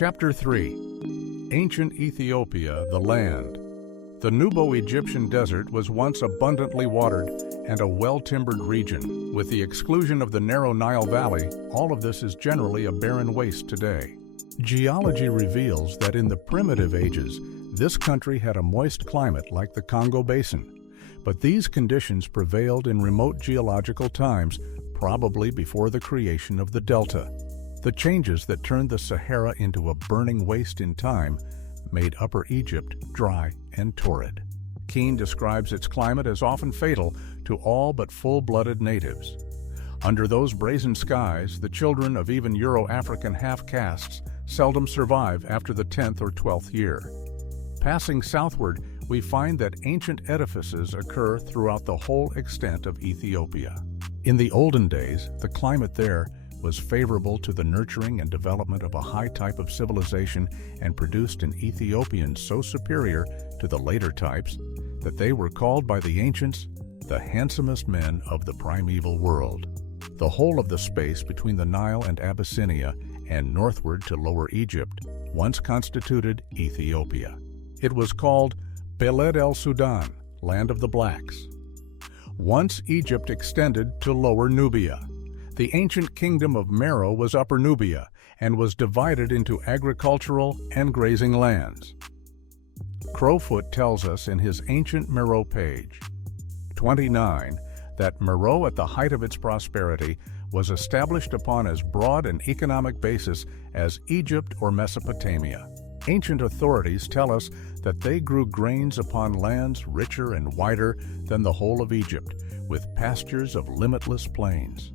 Chapter 3. Ancient Ethiopia, the Land. The Nubo-Egyptian desert was once abundantly watered and a well-timbered region. With the exclusion of the narrow Nile Valley, all of this is generally a barren waste today. Geology reveals that in the primitive ages, this country had a moist climate like the Congo Basin. But these conditions prevailed in remote geological times, probably before the creation of the delta. The changes that turned the Sahara into a burning waste in time made Upper Egypt dry and torrid. Keene describes its climate as often fatal to all but full-blooded natives. Under those brazen skies, the children of even Euro-African half-castes seldom survive after the 10th or 12th year. Passing southward, we find that ancient edifices occur throughout the whole extent of Ethiopia. In the olden days, the climate there was favorable to the nurturing and development of a high type of civilization and produced an Ethiopian so superior to the later types that they were called by the ancients the handsomest men of the primeval world. The whole of the space between the Nile and Abyssinia and northward to Lower Egypt once constituted Ethiopia. It was called Beled el Sudan, land of the blacks. Once Egypt extended to Lower Nubia. The ancient kingdom of Meru was Upper Nubia and was divided into agricultural and grazing lands. Crowfoot tells us in his Ancient Meroe page 29 that Meroe at the height of its prosperity was established upon as broad an economic basis as Egypt or Mesopotamia. Ancient authorities tell us that they grew grains upon lands richer and wider than the whole of Egypt, with pastures of limitless plains.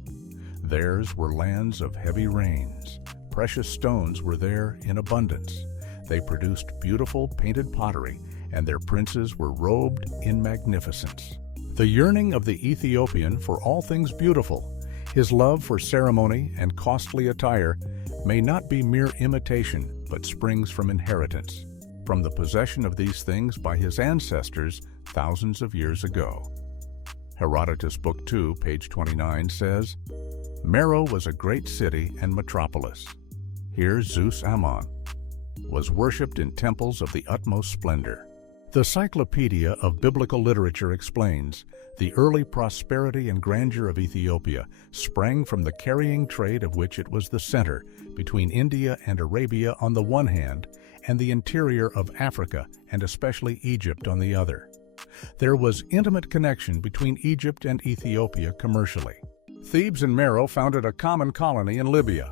Theirs were lands of heavy rains. Precious stones were there in abundance. They produced beautiful painted pottery, and their princes were robed in magnificence. The yearning of the Ethiopian for all things beautiful, his love for ceremony and costly attire, may not be mere imitation, but springs from inheritance, from the possession of these things by his ancestors thousands of years ago. Herodotus Book 2, page 29 says, Meru was a great city and metropolis. Here Zeus Ammon was worshipped in temples of the utmost splendor. The Cyclopedia of Biblical Literature explains, the early prosperity and grandeur of Ethiopia sprang from the carrying trade of which it was the center, between India and Arabia on the one hand, and the interior of Africa and especially Egypt on the other. There was intimate connection between Egypt and Ethiopia commercially. Thebes and Meroe founded a common colony in Libya.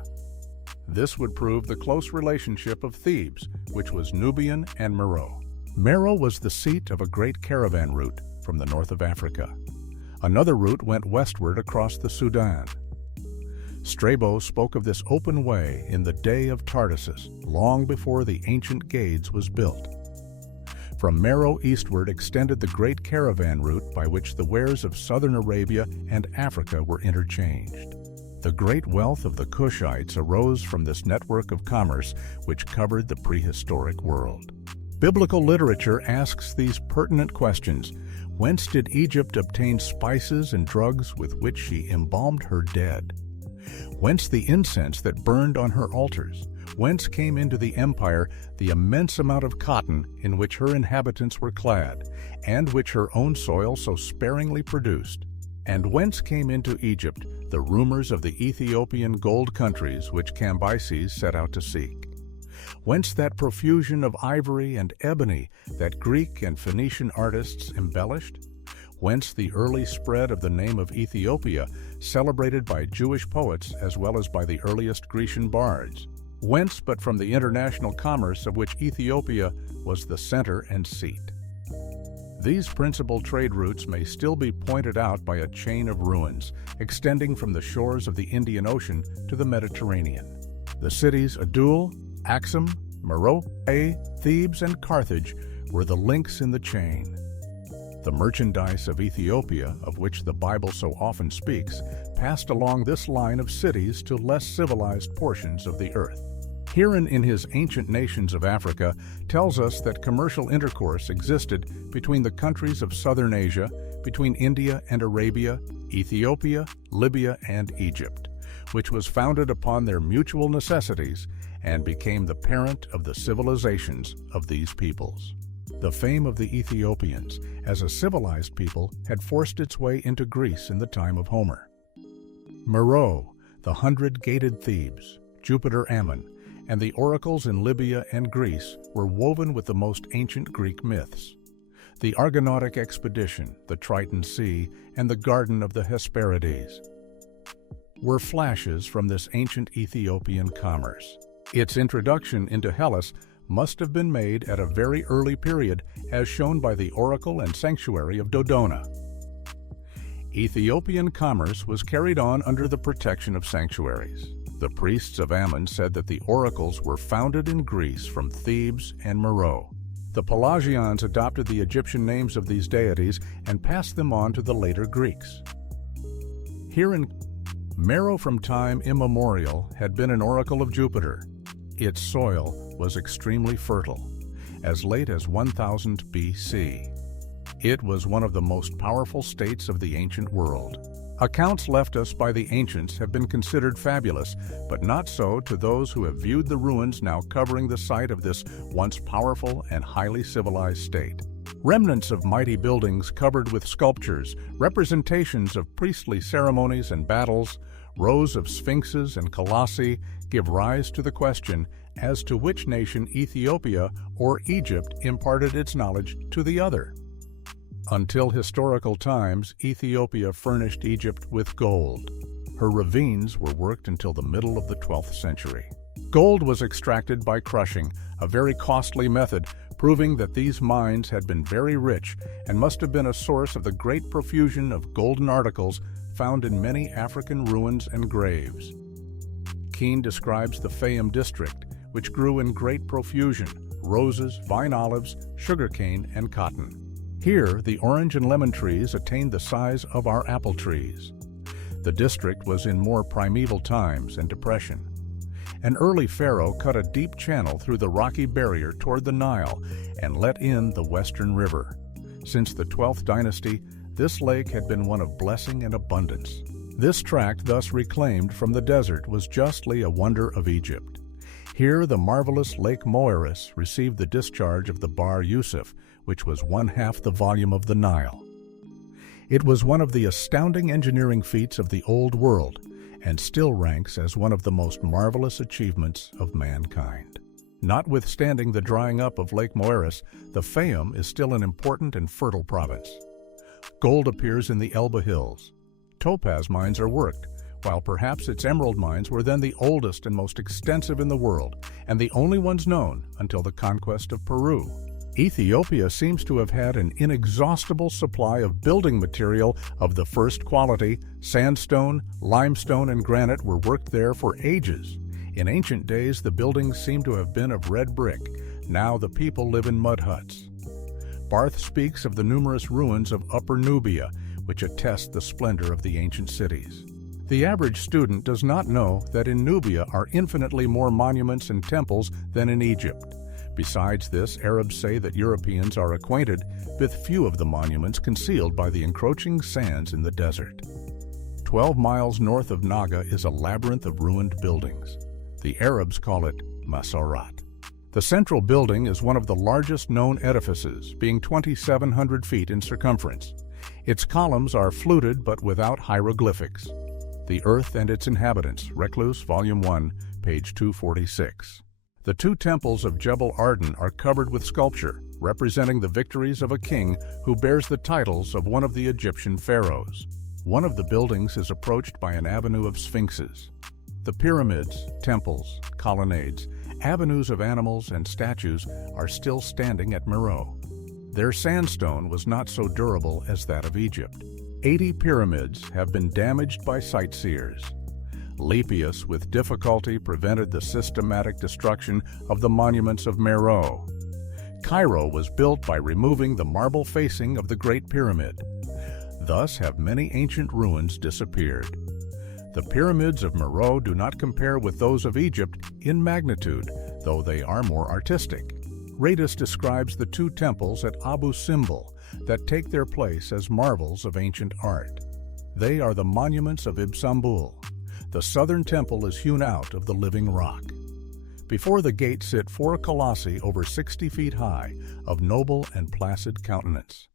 This would prove the close relationship of Thebes, which was Nubian and Meroe. Meroe was the seat of a great caravan route from the north of Africa. Another route went westward across the Sudan. Strabo spoke of this open way in the day of Tartessus, long before the ancient Gades was built. From Meroe eastward extended the great caravan route by which the wares of southern Arabia and Africa were interchanged. The great wealth of the Kushites arose from this network of commerce which covered the prehistoric world. Biblical literature asks these pertinent questions. Whence did Egypt obtain spices and drugs with which she embalmed her dead? Whence the incense that burned on her altars? Whence came into the empire the immense amount of cotton in which her inhabitants were clad, and which her own soil so sparingly produced? And whence came into Egypt the rumors of the Ethiopian gold countries which Cambyses set out to seek? Whence that profusion of ivory and ebony that Greek and Phoenician artists embellished? Whence the early spread of the name of Ethiopia, celebrated by Jewish poets as well as by the earliest Grecian bards? Whence but from the international commerce of which Ethiopia was the center and seat? These principal trade routes may still be pointed out by a chain of ruins, extending from the shores of the Indian Ocean to the Mediterranean. The cities Adul, Axum, Meroe, Thebes, and Carthage were the links in the chain. The merchandise of Ethiopia, of which the Bible so often speaks, passed along this line of cities to less civilized portions of the earth. Heeren in his Ancient Nations of Africa tells us that commercial intercourse existed between the countries of southern Asia, between India and Arabia, Ethiopia, Libya, and Egypt, which was founded upon their mutual necessities and became the parent of the civilizations of these peoples. The fame of the Ethiopians as a civilized people had forced its way into Greece in the time of Homer. Meroe, the 100-gated Thebes, Jupiter Ammon, and the oracles in Libya and Greece were woven with the most ancient Greek myths. The Argonautic expedition, the Triton Sea, and the Garden of the Hesperides were flashes from this ancient Ethiopian commerce. Its introduction into Hellas must have been made at a very early period, as shown by the oracle and sanctuary of Dodona. Ethiopian commerce was carried on under the protection of sanctuaries. The priests of Ammon said that the oracles were founded in Greece from Thebes and Meroe. The Pelagians adopted the Egyptian names of these deities and passed them on to the later Greeks. Here in Meru from time immemorial had been an oracle of Jupiter. Its soil was extremely fertile. As late as 1000 BC, it was one of the most powerful states of the ancient world. Accounts left us by the ancients have been considered fabulous, but not so to those who have viewed the ruins now covering the site of this once powerful and highly civilized state. Remnants of mighty buildings covered with sculptures, representations of priestly ceremonies and battles, rows of sphinxes and colossi give rise to the question as to which nation, Ethiopia or Egypt, imparted its knowledge to the other. Until historical times, Ethiopia furnished Egypt with gold. Her ravines were worked until the middle of the 12th century. Gold was extracted by crushing, a very costly method, proving that these mines had been very rich and must have been a source of the great profusion of golden articles found in many African ruins and graves. Keene describes the Fayum district, which grew in great profusion: roses, vine olives, sugarcane, and cotton. Here, the orange and lemon trees attained the size of our apple trees. The district was in more primeval times and depression. An early pharaoh cut a deep channel through the rocky barrier toward the Nile and let in the western river. Since the 12th dynasty, this lake had been one of blessing and abundance. This tract, thus reclaimed from the desert, was justly a wonder of Egypt. Here, the marvelous Lake Moeris received the discharge of the Bar Yusuf, which was 1/2 the volume of the Nile. It was one of the astounding engineering feats of the Old World, and still ranks as one of the most marvelous achievements of mankind. Notwithstanding the drying up of Lake Moeris, the Fayum is still an important and fertile province. Gold appears in the Elba Hills. Topaz mines are worked, while perhaps its emerald mines were then the oldest and most extensive in the world, and the only ones known until the conquest of Peru. Ethiopia seems to have had an inexhaustible supply of building material of the first quality. Sandstone, limestone, and granite were worked there for ages. In ancient days, the buildings seem to have been of red brick. Now the people live in mud huts. Barth speaks of the numerous ruins of Upper Nubia, which attest the splendor of the ancient cities. The average student does not know that in Nubia are infinitely more monuments and temples than in Egypt. Besides this, Arabs say that Europeans are acquainted with few of the monuments concealed by the encroaching sands in the desert. 12 miles north of Naga is a labyrinth of ruined buildings. The Arabs call it Masorat. The central building is one of the largest known edifices, being 2,700 feet in circumference. Its columns are fluted but without hieroglyphics. The Earth and Its Inhabitants, Recluse, Volume 1, page 246. The 2 temples of Jebel Arden are covered with sculpture, representing the victories of a king who bears the titles of one of the Egyptian pharaohs. One of the buildings is approached by an avenue of sphinxes. The pyramids, temples, colonnades, avenues of animals, and statues are still standing at Meroe. Their sandstone was not so durable as that of Egypt. 80 pyramids have been damaged by sightseers. Lepius with difficulty prevented the systematic destruction of the monuments of Meroe. Cairo was built by removing the marble facing of the Great Pyramid. Thus have many ancient ruins disappeared. The pyramids of Meroe do not compare with those of Egypt in magnitude, though they are more artistic. Herodotus describes the 2 temples at Abu Simbel that take their place as marvels of ancient art. They are the monuments of Ibsambul. The southern temple is hewn out of the living rock. Before the gate sit 4 colossi over 60 feet high, of noble and placid countenance.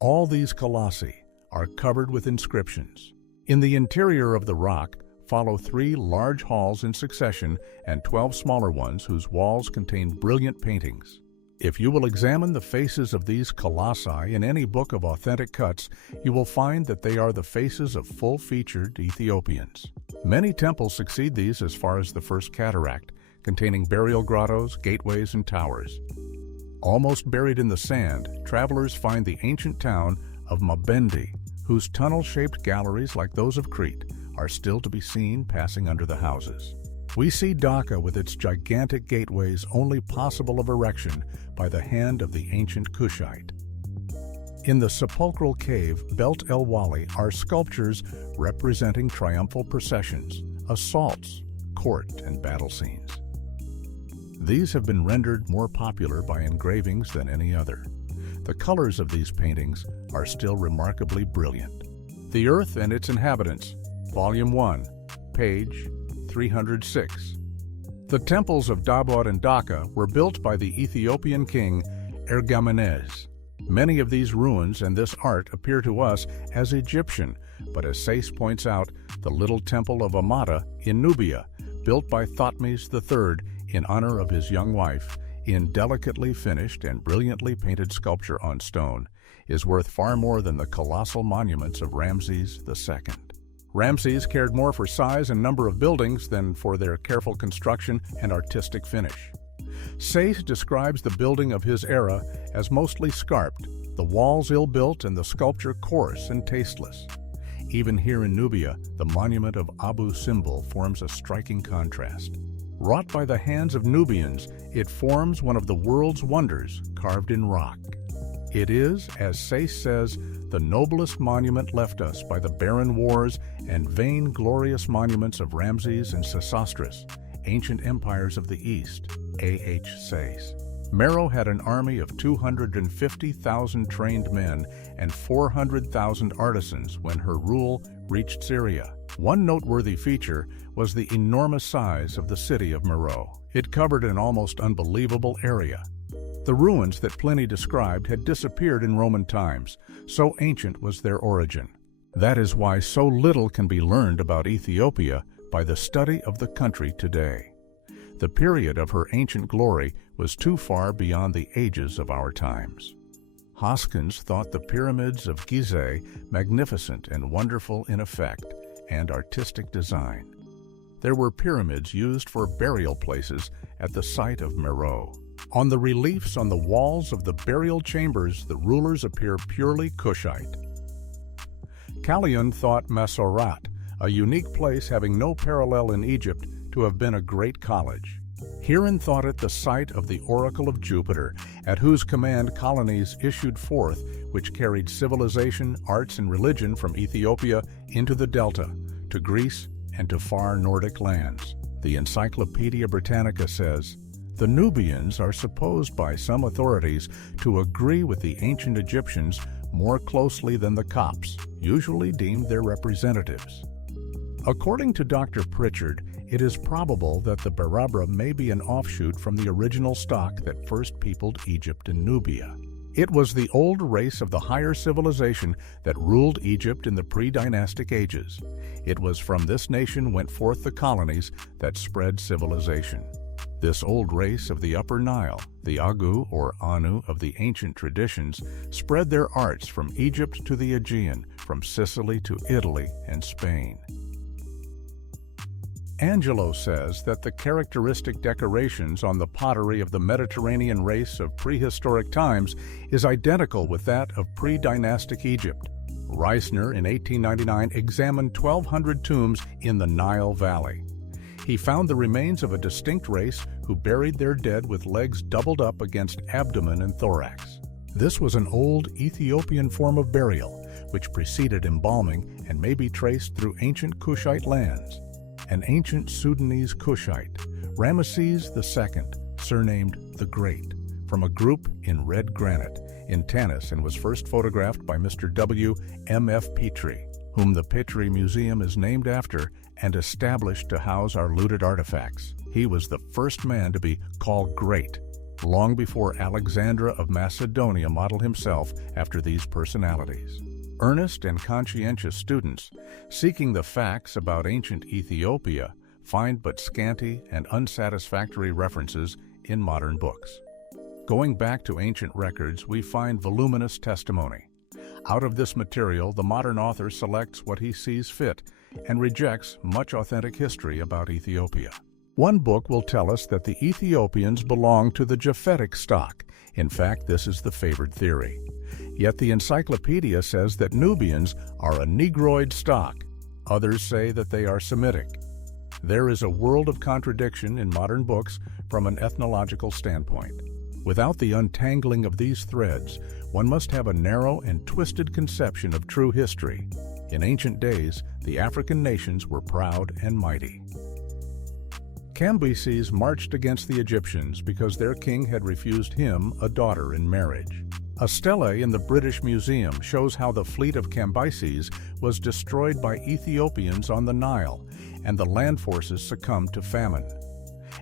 All these colossi are covered with inscriptions. In the interior of the rock follow 3 large halls in succession and 12 smaller ones whose walls contain brilliant paintings. If you will examine the faces of these colossi in any book of authentic cuts, you will find that they are the faces of full-featured Ethiopians. Many temples succeed these as far as the First Cataract, containing burial grottos, gateways, and towers. Almost buried in the sand, travelers find the ancient town of Mabendi, whose tunnel-shaped galleries, like those of Crete, are still to be seen passing under the houses. We see Dhaka with its gigantic gateways only possible of erection by the hand of the ancient Cushite. In the sepulchral cave Belt El Wali are sculptures representing triumphal processions, assaults, court, and battle scenes. These have been rendered more popular by engravings than any other. The colors of these paintings are still remarkably brilliant. The Earth and Its Inhabitants, Volume 1, page 306. The temples of Dabot and Dhaka were built by the Ethiopian king Ergamenes. Many of these ruins and this art appear to us as Egyptian, but as Sayce points out, the little temple of Amata in Nubia, built by Thutmose III in honor of his young wife, in delicately finished and brilliantly painted sculpture on stone, is worth far more than the colossal monuments of Ramses II. Ramses cared more for size and number of buildings than for their careful construction and artistic finish. Sayce describes the building of his era as mostly scarped, the walls ill-built and the sculpture coarse and tasteless. Even here in Nubia, the monument of Abu Simbel forms a striking contrast. Wrought by the hands of Nubians, it forms one of the world's wonders carved in rock. It is, as Sayce says, the noblest monument left us by the barren wars and vain-glorious monuments of Ramses and Sesostris, ancient empires of the East. A.H. Sayce. Meroe had an army of 250,000 trained men and 400,000 artisans when her rule reached Syria. One noteworthy feature was the enormous size of the city of Meroe. It covered an almost unbelievable area. The ruins that Pliny described had disappeared in Roman times, so ancient was their origin. That is why so little can be learned about Ethiopia by the study of the country today. The period of her ancient glory was too far beyond the ages of our times. Hoskins thought the pyramids of Gizeh magnificent and wonderful in effect and artistic design. There were pyramids used for burial places at the site of Meroe. On the reliefs on the walls of the burial chambers, the rulers appear purely Cushite. Kallion thought Masorat, a unique place having no parallel in Egypt, to have been a great college. Hiran thought it the site of the Oracle of Jupiter, at whose command colonies issued forth which carried civilization, arts, and religion from Ethiopia into the Delta, to Greece, and to far Nordic lands. The Encyclopedia Britannica says, "The Nubians are supposed by some authorities to agree with the ancient Egyptians more closely than the Copts, usually deemed their representatives." According to Dr. Pritchard, it is probable that the Barabra may be an offshoot from the original stock that first peopled Egypt and Nubia. It was the old race of the higher civilization that ruled Egypt in the pre-dynastic ages. It was from this nation went forth the colonies that spread civilization. This old race of the Upper Nile, the Agu or Anu of the ancient traditions, spread their arts from Egypt to the Aegean, from Sicily to Italy and Spain. Angelo says that the characteristic decorations on the pottery of the Mediterranean race of prehistoric times is identical with that of pre-dynastic Egypt. Reisner in 1899 examined 1,200 tombs in the Nile Valley. He found the remains of a distinct race who buried their dead with legs doubled up against abdomen and thorax. This was an old Ethiopian form of burial, which preceded embalming and may be traced through ancient Cushite lands. An ancient Sudanese Cushite, Ramesses II, surnamed the Great, from a group in red granite in Tanis, and was first photographed by Mr. W. M. F. Petrie, whom the Petrie Museum is named after and established to house our looted artifacts. He was the first man to be called great, long before Alexander of Macedonia modeled himself after these personalities. Earnest and conscientious students, seeking the facts about ancient Ethiopia, find but scanty and unsatisfactory references in modern books. Going back to ancient records, we find voluminous testimony. Out of this material, the modern author selects what he sees fit and rejects much authentic history about Ethiopia. One book will tell us that the Ethiopians belong to the Japhetic stock. In fact, this is the favored theory. Yet the encyclopedia says that Nubians are a Negroid stock. Others say that they are Semitic. There is a world of contradiction in modern books from an ethnological standpoint. Without the untangling of these threads, one must have a narrow and twisted conception of true history. In ancient days, the African nations were proud and mighty. Cambyses marched against the Egyptians because their king had refused him a daughter in marriage. A stele in the British Museum shows how the fleet of Cambyses was destroyed by Ethiopians on the Nile, and the land forces succumbed to famine.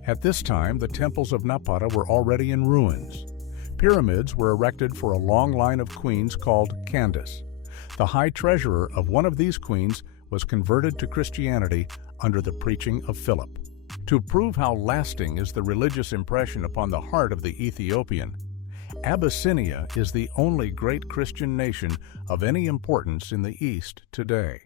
At this time, the temples of Napata were already in ruins. Pyramids were erected for a long line of queens called Candace. The high treasurer of one of these queens was converted to Christianity under the preaching of Philip. To prove how lasting is the religious impression upon the heart of the Ethiopian, Abyssinia is the only great Christian nation of any importance in the East today.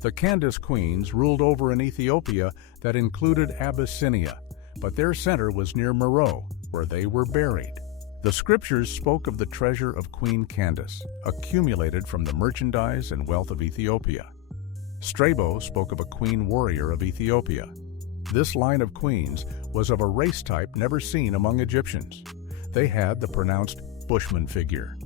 The Candace queens ruled over an Ethiopia that included Abyssinia, but their center was near Meroe, where they were buried. The scriptures spoke of the treasure of Queen Candace, accumulated from the merchandise and wealth of Ethiopia. Strabo spoke of a queen warrior of Ethiopia. This line of queens was of a race type never seen among Egyptians. They had the pronounced Bushman figure.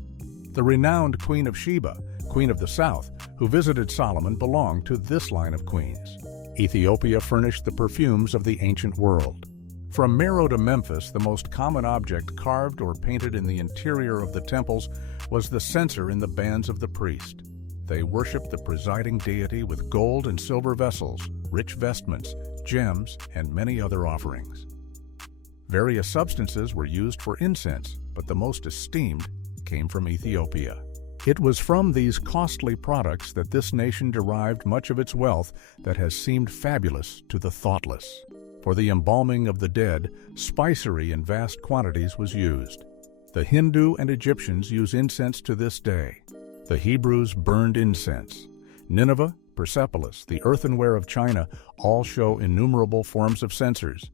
The renowned Queen of Sheba, Queen of the South, who visited Solomon, belonged to this line of queens. Ethiopia furnished the perfumes of the ancient world. From Meroe to Memphis, the most common object carved or painted in the interior of the temples was the censer in the bands of the priest. They worshipped the presiding deity with gold and silver vessels, rich vestments, gems, and many other offerings. Various substances were used for incense, but the most esteemed came from Ethiopia. It was from these costly products that this nation derived much of its wealth that has seemed fabulous to the thoughtless. For the embalming of the dead, spicery in vast quantities was used. The Hindu and Egyptians use incense to this day. The Hebrews burned incense. Nineveh, Persepolis, the earthenware of China all show innumerable forms of censers.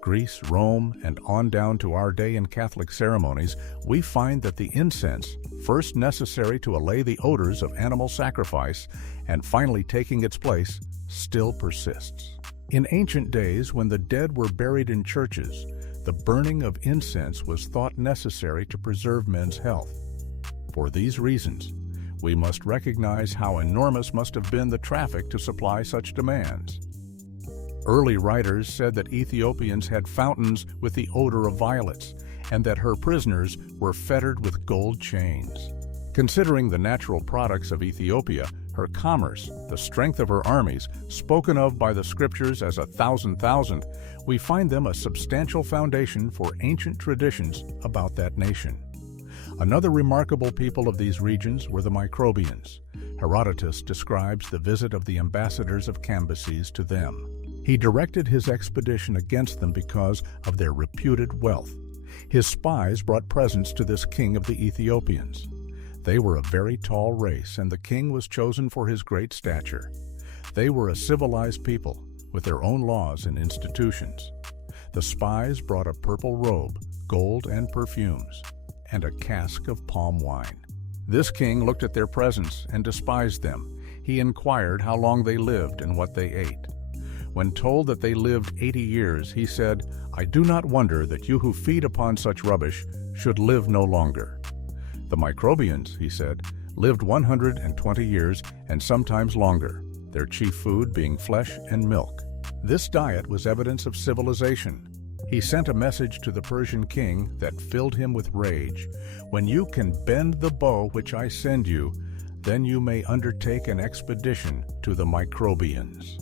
Greece, Rome, and on down to our day in Catholic ceremonies, we find that the incense, first necessary to allay the odors of animal sacrifice and finally taking its place, still persists. In ancient days, when the dead were buried in churches, the burning of incense was thought necessary to preserve men's health. For these reasons, we must recognize how enormous must have been the traffic to supply such demands. Early writers said that Ethiopians had fountains with the odor of violets, and that her prisoners were fettered with gold chains. Considering the natural products of Ethiopia, her commerce, the strength of her armies, spoken of by the scriptures as 1,000,000, we find them a substantial foundation for ancient traditions about that nation. Another remarkable people of these regions were the Microbians. Herodotus describes the visit of the ambassadors of Cambyses to them. He directed his expedition against them because of their reputed wealth. His spies brought presents to this king of the Ethiopians. They were a very tall race, and the king was chosen for his great stature. They were a civilized people, with their own laws and institutions. The spies brought a purple robe, gold and perfumes, and a cask of palm wine. This king looked at their presents and despised them. He inquired how long they lived and what they ate. When told that they lived 80 years, he said, "I do not wonder that you who feed upon such rubbish should live no longer." The Microbians, he said, lived 120 years and sometimes longer, their chief food being flesh and milk. This diet was evidence of civilization. He sent a message to the Persian king that filled him with rage. "When you can bend the bow which I send you, then you may undertake an expedition to the Microbians."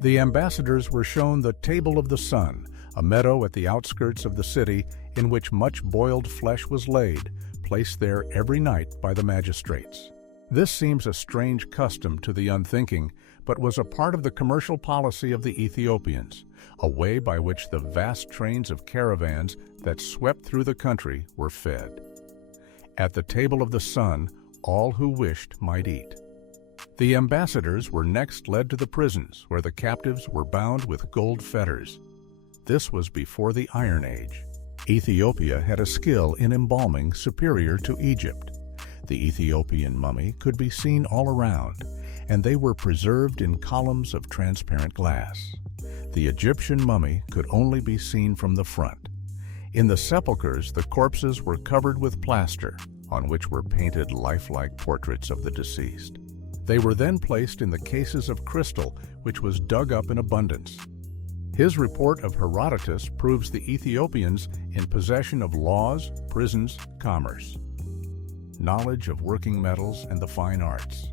The ambassadors were shown the Table of the Sun, a meadow at the outskirts of the city in which much boiled flesh was laid, placed there every night by the magistrates. This seems a strange custom to the unthinking, but was a part of the commercial policy of the Ethiopians, a way by which the vast trains of caravans that swept through the country were fed. At the Table of the Sun, all who wished might eat. The ambassadors were next led to the prisons, where the captives were bound with gold fetters. This was before the Iron Age. Ethiopia had a skill in embalming superior to Egypt. The Ethiopian mummy could be seen all around, and they were preserved in columns of transparent glass. The Egyptian mummy could only be seen from the front. In the sepulchres, the corpses were covered with plaster, on which were painted lifelike portraits of the deceased. They were then placed in the cases of crystal, which was dug up in abundance. His report of Herodotus proves the Ethiopians in possession of laws, prisons, commerce, knowledge of working metals and the fine arts.